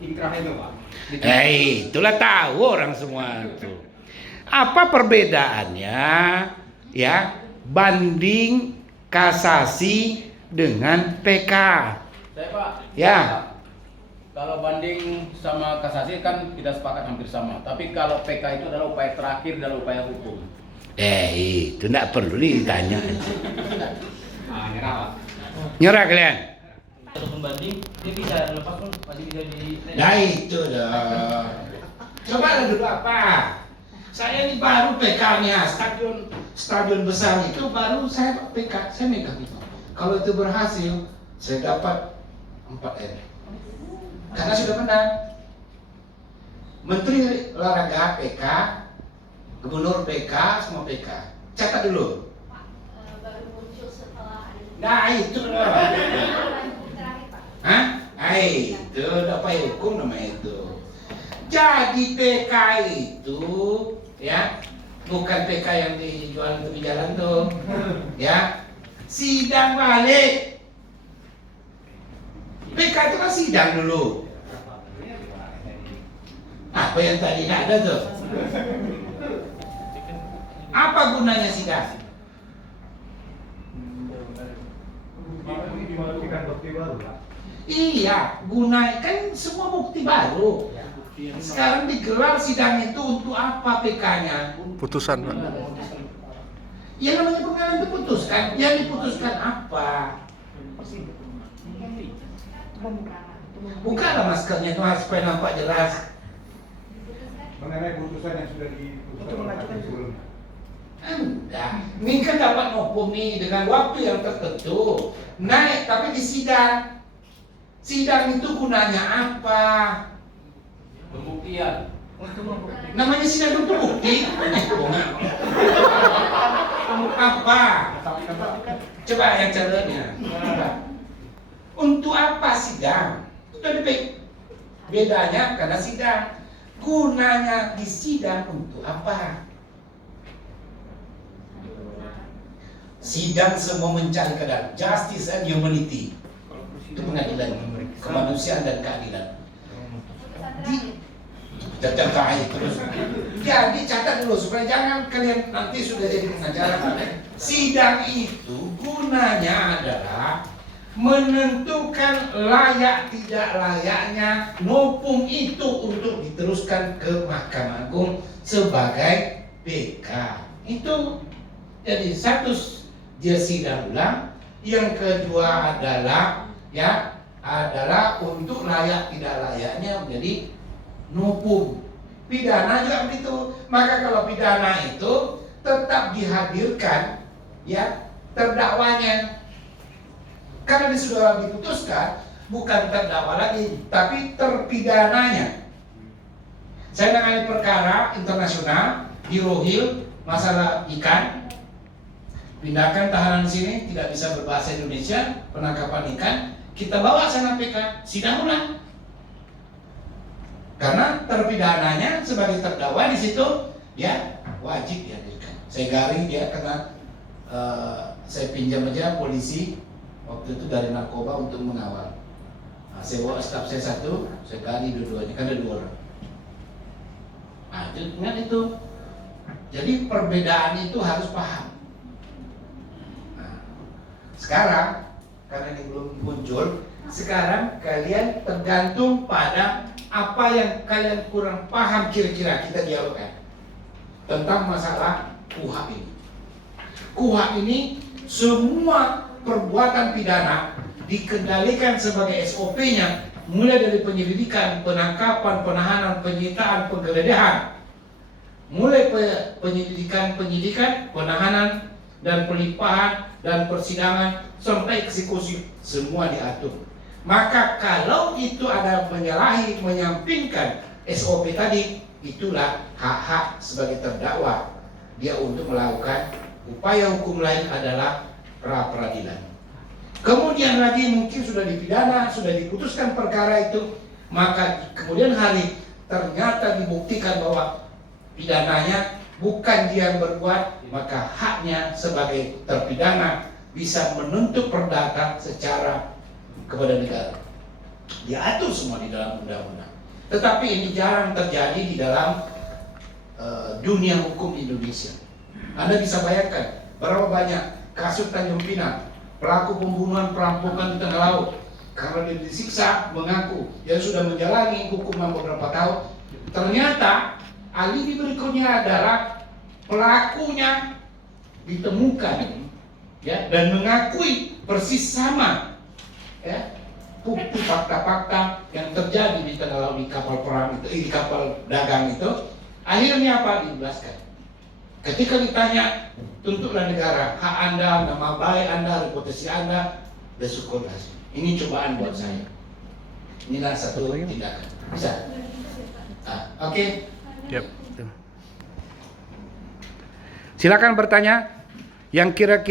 inkrah itu Pak. Itulah tahu orang semua itu. Apa perbedaannya ya banding kasasi dengan PK? Saya Pak. Ya. Kalau banding sama kasasi kan kita sepakat hampir sama. Tapi kalau PK itu adalah upaya terakhir dalam upaya hukum. Itu enggak perlu ditanya. Nyerah Pak. Nyerah kalian. Kalau pembanding dia bisa lepas pun masih bisa di. Nah itu dong. Coba dulu apa? Saya ini baru PK-nya stadion besar itu baru saya PK, saya megang itu. Kalau itu berhasil, saya dapat 4M. Karena sudah menang. Menteri Olahraga PK, Gubernur PK, semua PK. Catat dulu. Baru muncul setelah ada. Nah itu loh. Hah? Itu apa hukum namanya itu. Jadi PK itu ya bukan PK yang dijual di jalan tuh, ya sidang balik. PK itu kan sidang dulu. Apa yang tadi nggak ada tuh? Apa gunanya sidang? Iya, kan semua bukti baru. Sekarang digelar sidang itu untuk apa PK-nya? Putusan, Pak. Ya namanya pengadilan itu putuskan. Yang diputuskan apa? Bukalah maskernya tuh supaya nampak jelas. Mengenai putusan yang sudah diputuskan sebelumnya. Enggak, ini kan dapat hukum nih dengan waktu yang tertentu. Naik tapi di sidang. Sidang itu gunanya apa? Pembuktian. Namanya sidang untuk bukti. Apa? Coba yang caranya. Untuk apa sidang? Bedanya karena sidang. Gunanya di sidang untuk apa? Sidang semua mencari keadilan, justice and humanity. Itu pengadilan kemanusiaan dan keadilan. Terus. Jadi catat dulu supaya jangan kalian nanti sudah jadi pengacara. Sidang itu gunanya adalah menentukan layak tidak layaknya nopung itu untuk diteruskan ke Mahkamah Agung sebagai PK. Itu jadi satu dia sidang ulang, yang kedua adalah untuk layak tidak layaknya menjadi nopung. Pidana juga begitu. Maka kalau pidana itu tetap dihadirkan ya terdakwanya. Karena sudah diputuskan bukan terdakwa lagi, tapi terpidananya. Saya menangani perkara internasional di Rohil masalah ikan. Pindahkan tahanan di sini tidak bisa berbahasa Indonesia, penangkapan ikan, kita bawa sana PK, sidang ulang. Karena terpidananya sebagai terdakwa di situ dia wajib dihadirkan. Saya garing dia karena saya pinjam aja polisi waktu itu dari narkoba untuk mengawal. Nah, saya bawa staf saya satu, saya gali dua-duanya, kan ada 2 orang. Nah, itu ingat itu. Jadi perbedaan itu harus paham. Sekarang, karena ini belum muncul, sekarang kalian tergantung pada apa yang kalian kurang paham kira-kira kita dialogkan tentang masalah KUHP ini. KUHP ini semua perbuatan pidana dikendalikan sebagai SOP-nya mulai dari penyelidikan, penangkapan, penahanan, penyitaan, penggeledahan, mulai penyidikan, penahanan dan pelimpahan dan persidangan sampai eksekusi semua diatur. Maka kalau itu ada menyalahi, menyampingkan SOP tadi, itulah hak-hak sebagai terdakwa dia untuk melakukan upaya hukum lain adalah pra peradilan. Kemudian lagi mungkin sudah dipidana, sudah diputuskan perkara itu, maka kemudian hari ternyata dibuktikan bahwa pidananya bukan dia yang berbuat, maka haknya sebagai terpidana bisa menuntut perdata secara kepada negara. Diatur semua di dalam undang-undang. Tetapi ini jarang terjadi di dalam dunia hukum Indonesia. Anda bisa bayangkan berapa banyak kasus Tanjung Pinang, pelaku pembunuhan perampokan di tengah laut, karena dia disiksa mengaku dia sudah menjalani hukuman beberapa tahun. Ternyata alibi berikutnya adalah pelakunya ditemukan, ya, dan mengakui persis sama, ya, bukti fakta-fakta yang terjadi di tengah laut di kapal perang itu, di kapal dagang itu. Akhirnya apa? Dibebaskan. Ketika ditanya, tuntutlah negara, hak Anda, nama baik Anda, reputasi Anda, bersyukurlah. Ini cobaan buat saya. Inilah satu tindakan. Bisa? Oke. Yep. Silakan bertanya yang kira-kira